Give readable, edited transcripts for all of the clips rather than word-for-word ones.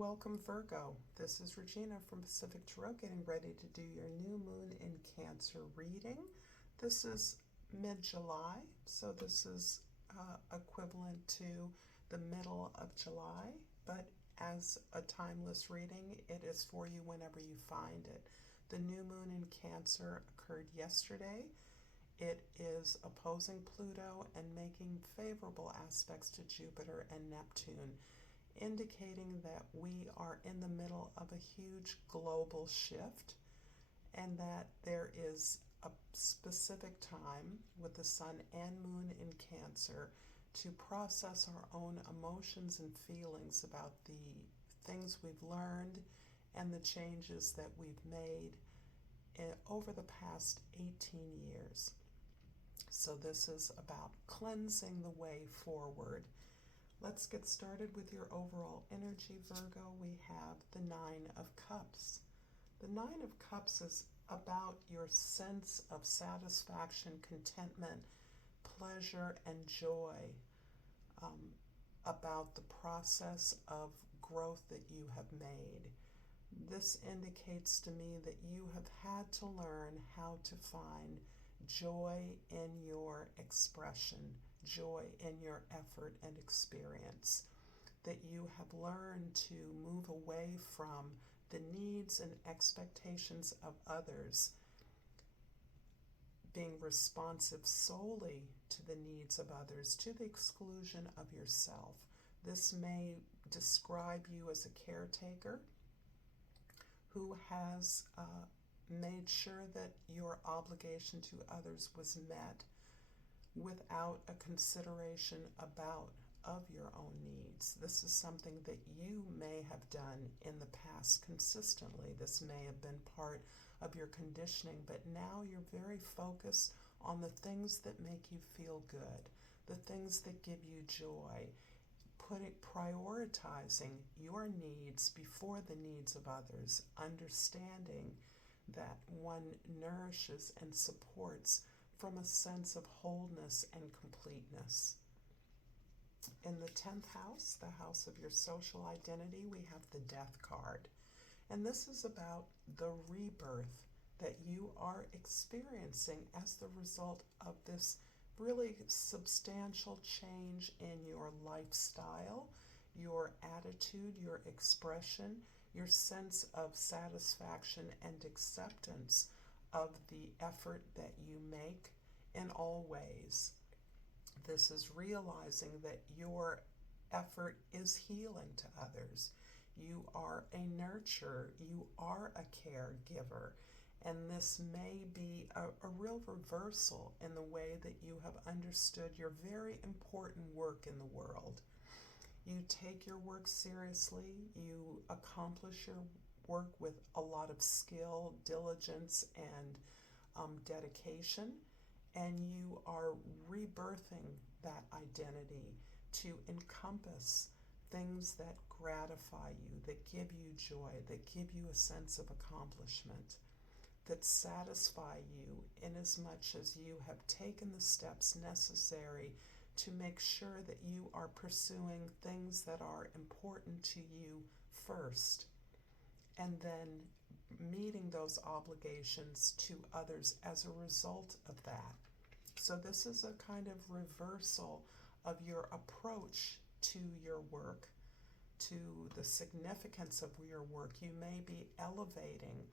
Welcome, Virgo. This is Regina from Pacific Tarot, getting ready to do your new moon in Cancer reading. This is mid-July, so this is equivalent to the middle of July, but as a timeless reading, it is for you whenever you find it. The new moon in Cancer occurred yesterday. It is opposing Pluto and making favorable aspects to Jupiter and Neptune, indicating that we are in the middle of a huge global shift and that there is a specific time with the sun and moon in Cancer to process our own emotions and feelings about the things we've learned and the changes that we've made over the past 18 years. So this is about cleansing the way forward. Let's get started with your overall energy, Virgo. We have the Nine of Cups. The Nine of Cups is about your sense of satisfaction, contentment, pleasure, and joy, about the process of growth that you have made. This indicates to me that you have had to learn how to find joy in your expression, joy in your effort and experience, that you have learned to move away from the needs and expectations of others, being responsive solely to the needs of others to the exclusion of yourself. This may describe you as a caretaker who has made sure that your obligation to others was met without a consideration of your own needs. This is something that you may have done in the past consistently. This may have been part of your conditioning, but now you're very focused on the things that make you feel good, the things that give you joy, prioritizing your needs before the needs of others, understanding that one nourishes and supports from a sense of wholeness and completeness. In the 10th house, the house of your social identity, we have the Death card. And this is about the rebirth that you are experiencing as the result of this really substantial change in your lifestyle, your attitude, your expression, your sense of satisfaction and acceptance of the effort that you make in all ways. This is realizing that your effort is healing to others. You are a nurturer, you are a caregiver, and this may be a real reversal in the way that you have understood your very important work in the world. You take your work seriously, you accomplish your work with a lot of skill, diligence, and dedication, and you are rebirthing that identity to encompass things that gratify you, that give you joy, that give you a sense of accomplishment, that satisfy you inasmuch as you have taken the steps necessary to make sure that you are pursuing things that are important to you first, and then meeting those obligations to others as a result of that. So this is a kind of reversal of your approach to your work, to the significance of your work. You may be elevating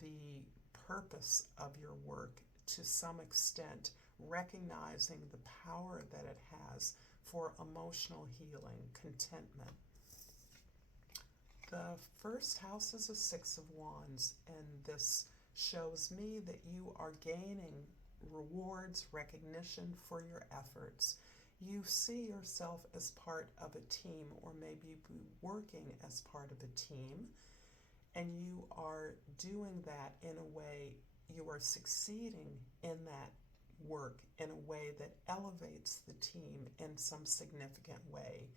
the purpose of your work to some extent, recognizing the power that it has for emotional healing, contentment. The first house is a Six of Wands, and this shows me that you are gaining rewards, recognition for your efforts. You see yourself as part of a team, or maybe working as part of a team, and you are doing that in a way, you are succeeding in that work in a way that elevates the team in some significant way.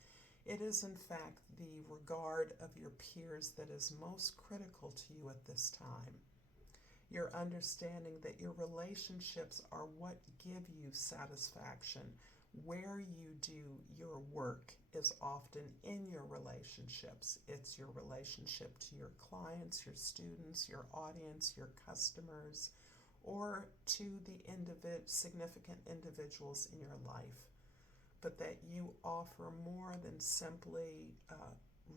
It is, in fact, the regard of your peers that is most critical to you at this time. Your understanding that your relationships are what give you satisfaction, Where you do your work is often in your relationships. It's your relationship to your clients, your students, your audience, your customers, or to the significant individuals in your life. But that you offer more than simply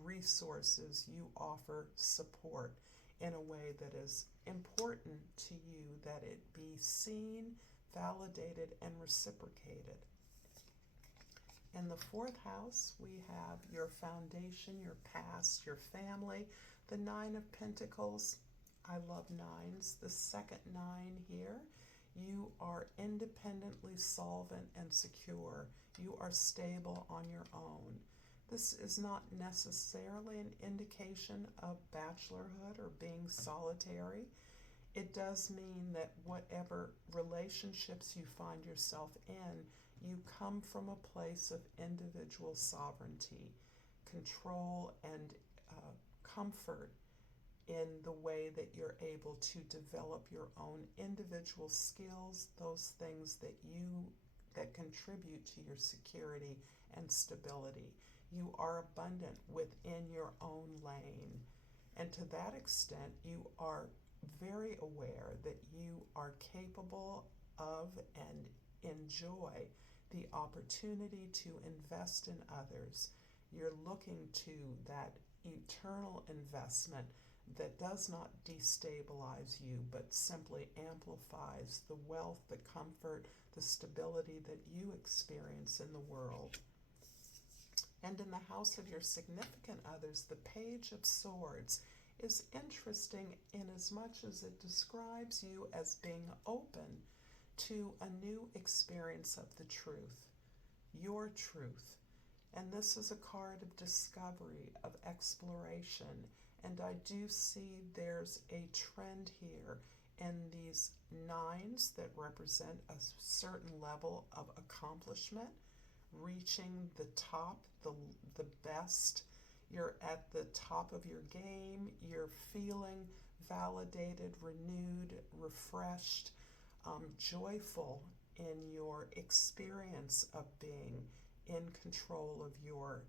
resources, you offer support in a way that is important to you, that it be seen, validated, and reciprocated. In the fourth house, we have your foundation, your past, your family, the Nine of Pentacles. I love nines. The second nine here, you are independently solvent and secure. You are stable on your own. This is not necessarily an indication of bachelorhood or being solitary. It does mean that whatever relationships you find yourself in, you come from a place of individual sovereignty, control, and comfort in the way that you're able to develop your own individual skills, those things that contribute to your security and stability. You are abundant within your own lane. And to that extent, you are very aware that you are capable of and enjoy the opportunity to invest in others. You're looking to that eternal investment that does not destabilize you, but simply amplifies the wealth, the comfort, the stability that you experience in the world. And in the house of your significant others, the Page of Swords is interesting in as much as it describes you as being open to a new experience of the truth, your truth. And this is a card of discovery, of exploration. And I do see there's a trend here in these nines that represent a certain level of accomplishment, reaching the top, the best. You're at the top of your game. You're feeling validated, renewed, refreshed, joyful in your experience of being in control of your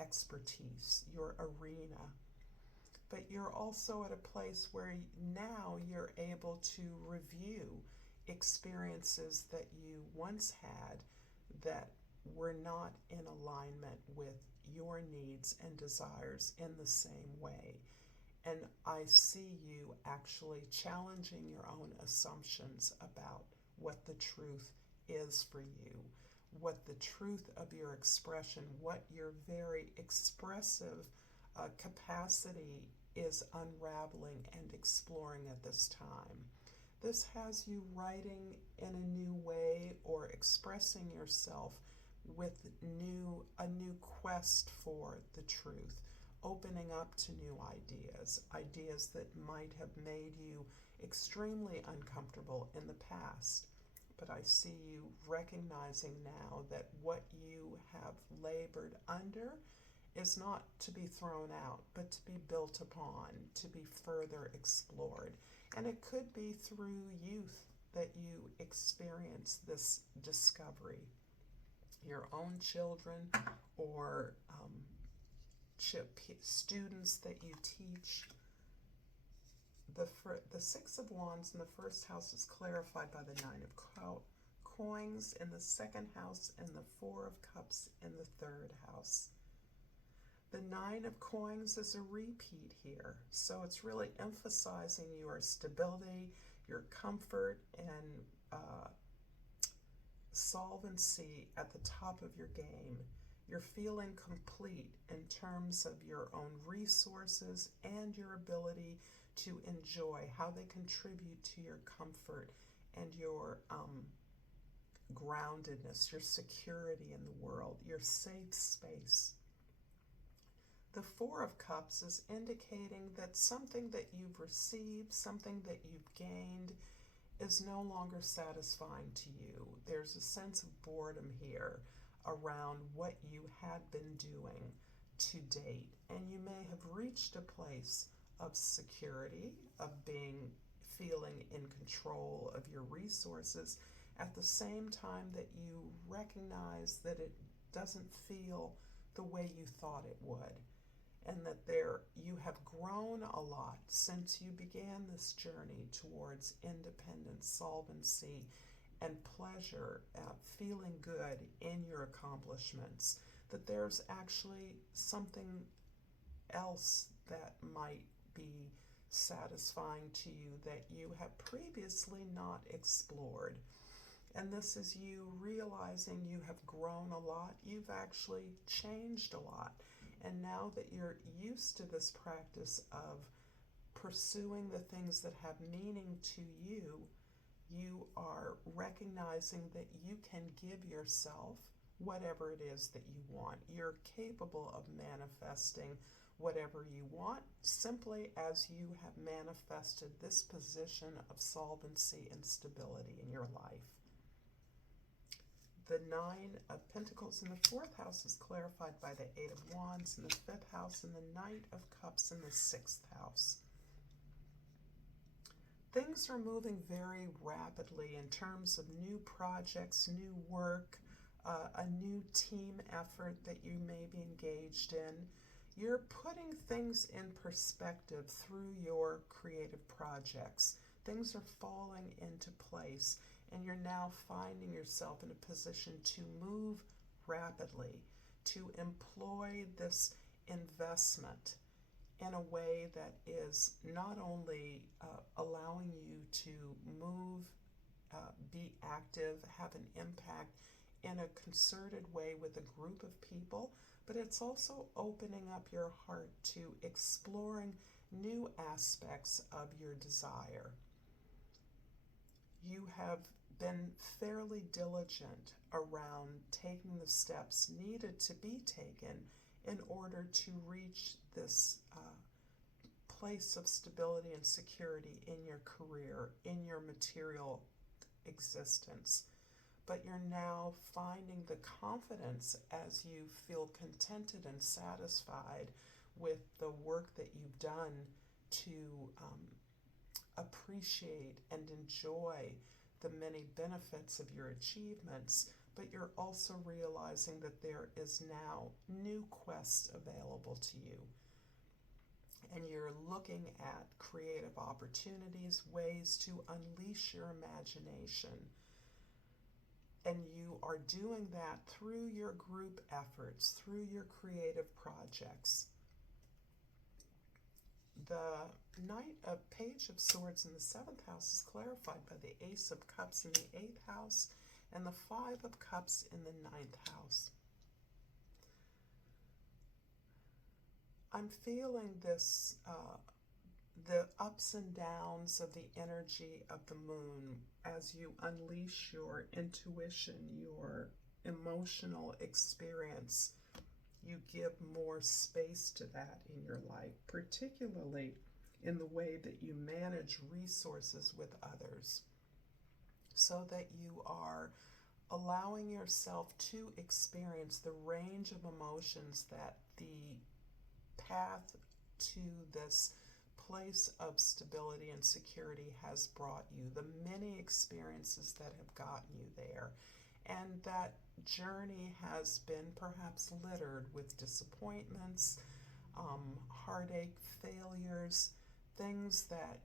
expertise, your arena. But you're also at a place where now you're able to review experiences that you once had that were not in alignment with your needs and desires in the same way. And I see you actually challenging your own assumptions about what the truth is for you, what the truth of your expression, what your very expressive capacity is unraveling and exploring at this time. This has you writing in a new way or expressing yourself with a new quest for the truth, opening up to new ideas that might have made you extremely uncomfortable in the past. But I see you recognizing now that what you have labored under is not to be thrown out, but to be built upon, to be further explored. And it could be through youth that you experience this discovery. Your own children or students that you teach. The Six of Wands in the first house is clarified by the Nine of Coins in the second house and the Four of Cups in the third house. The Nine of Coins is a repeat here, so it's really emphasizing your stability, your comfort, and solvency at the top of your game. You're feeling complete in terms of your own resources and your ability to enjoy how they contribute to your comfort and your groundedness, your security in the world, your safe space. The Four of Cups is indicating that something that you've received, something that you've gained, is no longer satisfying to you. There's a sense of boredom here around what you had been doing to date. And you may have reached a place of security, of feeling in control of your resources, at the same time that you recognize that it doesn't feel the way you thought it would, and that you have grown a lot since you began this journey towards independence, solvency, and pleasure, feeling good in your accomplishments, that there's actually something else that might be satisfying to you that you have previously not explored. And this is you realizing you have grown a lot, you've actually changed a lot. And now that you're used to this practice of pursuing the things that have meaning to you, you are recognizing that you can give yourself whatever it is that you want. You're capable of manifesting whatever you want, simply as you have manifested this position of solvency and stability in your life. The Nine of Pentacles in the 4th house is clarified by the Eight of Wands in the 5th house and the Knight of Cups in the 6th house. Things are moving very rapidly in terms of new projects, new work, a new team effort that you may be engaged in. You're putting things in perspective through your creative projects. Things are falling into place, and you're now finding yourself in a position to move rapidly, to employ this investment in a way that is not only allowing you to move, be active, have an impact in a concerted way with a group of people, but it's also opening up your heart to exploring new aspects of your desire. You have been fairly diligent around taking the steps needed to be taken in order to reach this place of stability and security in your career, in your material existence. But you're now finding the confidence as you feel contented and satisfied with the work that you've done to appreciate and enjoy the many benefits of your achievements, but you're also realizing that there is now new quests available to you. And you're looking at creative opportunities, ways to unleash your imagination. And you are doing that through your group efforts, through your creative projects. The Page of Swords in the 7th house is clarified by the Ace of Cups in the 8th house and the 5 of Cups in the 9th house. I'm feeling this, the ups and downs of the energy of the moon as you unleash your intuition, your emotional experience. You give more space to that in your life, particularly in the way that you manage resources with others, so that you are allowing yourself to experience the range of emotions that the path to this place of stability and security has brought you, the many experiences that have gotten you there. And that journey has been perhaps littered with disappointments, heartache, failures, things that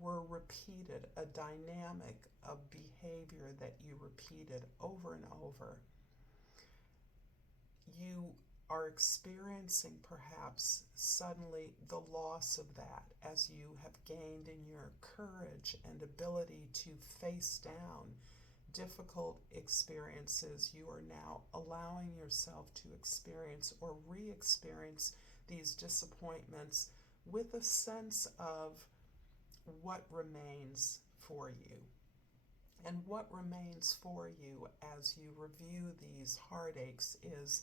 were repeated, a dynamic of behavior that you repeated over and over. You are experiencing perhaps suddenly the loss of that as you have gained in your courage and ability to face down difficult experiences. You are now allowing yourself to experience or re-experience these disappointments with a sense of what remains for you. And what remains for you as you review these heartaches is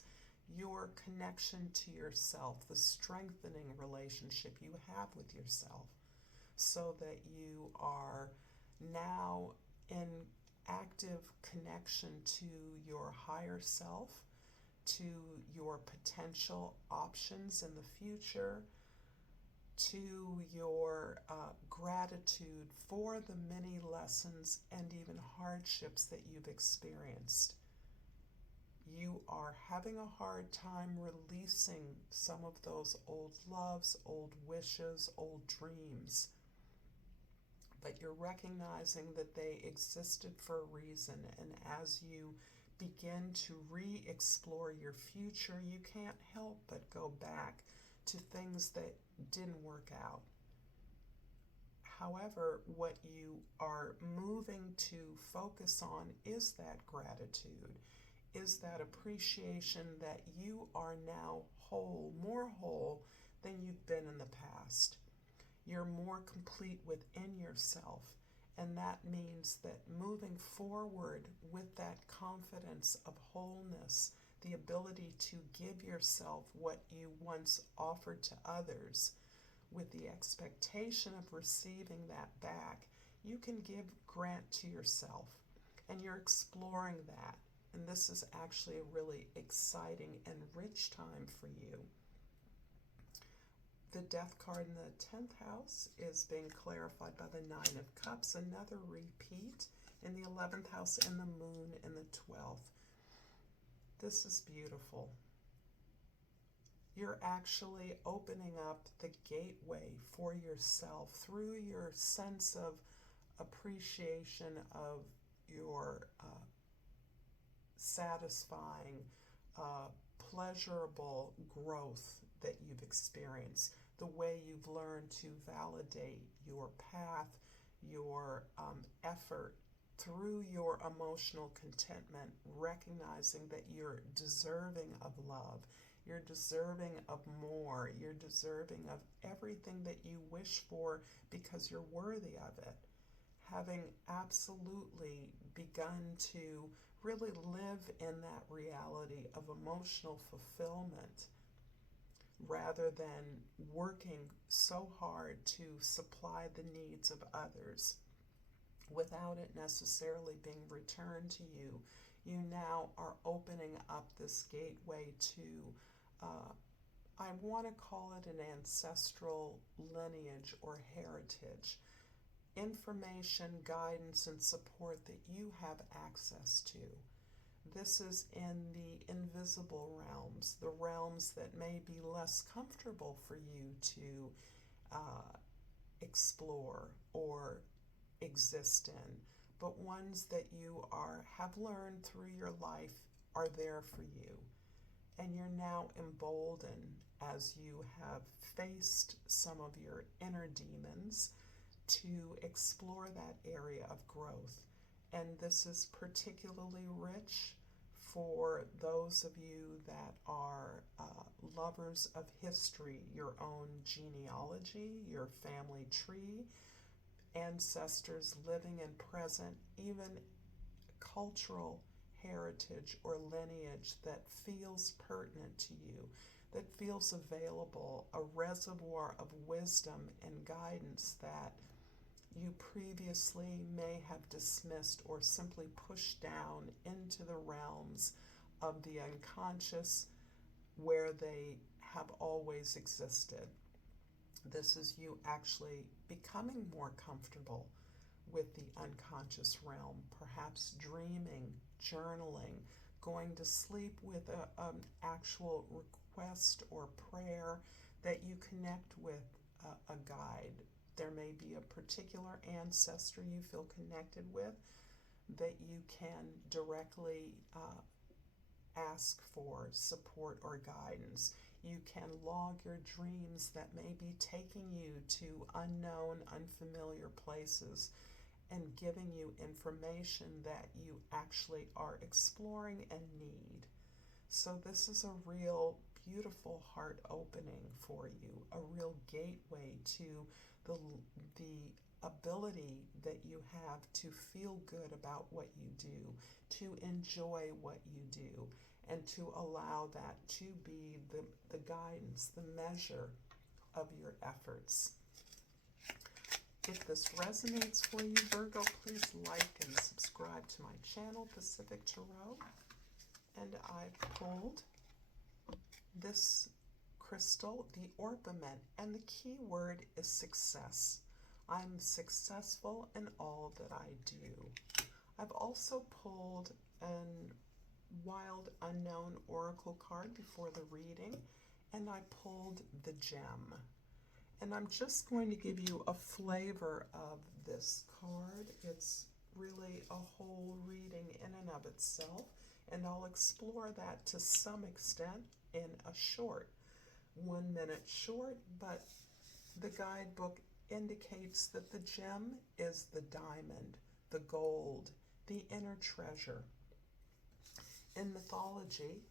your connection to yourself, the strengthening relationship you have with yourself, so that you are now in active connection to your higher self, to your potential options in the future, to your gratitude for the many lessons and even hardships that you've experienced. You are having a hard time releasing some of those old loves, old wishes, old dreams. But you're recognizing that they existed for a reason, and as you begin to re-explore your future, you can't help but go back to things that didn't work out. However, what you are moving to focus on is that gratitude, is that appreciation that you are now whole, more whole than you've been in the past. You're more complete within yourself, and that means that moving forward with that confidence of wholeness, the ability to give yourself what you once offered to others, with the expectation of receiving that back, you can grant to yourself, and you're exploring that. And this is actually a really exciting and rich time for you. The death card in the 10th house is being clarified by the 9 of Cups, another repeat in the 11th house, and the moon in the 12th. This is beautiful. You're actually opening up the gateway for yourself through your sense of appreciation of your satisfying, pleasurable growth that you've experienced, the way you've learned to validate your path, your effort through your emotional contentment, recognizing that you're deserving of love, you're deserving of more, you're deserving of everything that you wish for because you're worthy of it. Having absolutely begun to really live in that reality of emotional fulfillment rather than working so hard to supply the needs of others without it necessarily being returned to you. You now are opening up this gateway to, I want to call it an ancestral lineage or heritage. Information, guidance, and support that you have access to. This is in the invisible realms, the realms that may be less comfortable for you to explore or exist in, but ones that you have learned through your life are there for you. And you're now emboldened as you have faced some of your inner demons to explore that area of growth. And this is particularly rich for those of you that are lovers of history, your own genealogy, your family tree, ancestors living and present, even cultural heritage or lineage that feels pertinent to you, that feels available, a reservoir of wisdom and guidance that you previously may have dismissed or simply pushed down into the realms of the unconscious where they have always existed. This is you actually becoming more comfortable with the unconscious realm, perhaps dreaming, journaling, going to sleep with an actual request or prayer that you connect with a guide. There may be a particular ancestor you feel connected with that you can directly ask for support or guidance. You can log your dreams that may be taking you to unknown, unfamiliar places and giving you information that you actually are exploring and need. So this is a real beautiful heart opening for you, a real gateway to the ability that you have to feel good about what you do, to enjoy what you do, and to allow that to be the guidance, the measure of your efforts. If this resonates for you, Virgo, please like and subscribe to my channel, Pacific Tarot. And I've pulled this crystal, the orpiment, and the key word is success. I'm successful in all that I do. I've also pulled a wild unknown oracle card before the reading, and I pulled the gem. And I'm just going to give you a flavor of this card. It's really a whole reading in and of itself, and I'll explore that to some extent in a short 1 minute short, but the guidebook indicates that the gem is the diamond, the gold, the inner treasure. In mythology,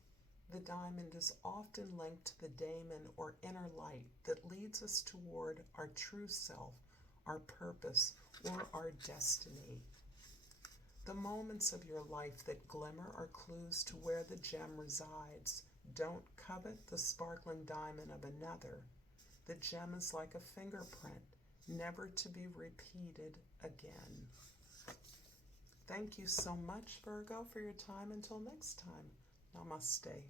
the diamond is often linked to the daemon or inner light that leads us toward our true self, our purpose, or our destiny. The moments of your life that glimmer are clues to where the gem resides. Don't covet the sparkling diamond of another. The gem is like a fingerprint, never to be repeated again. Thank you so much, Virgo, for your time. Until next time, Namaste.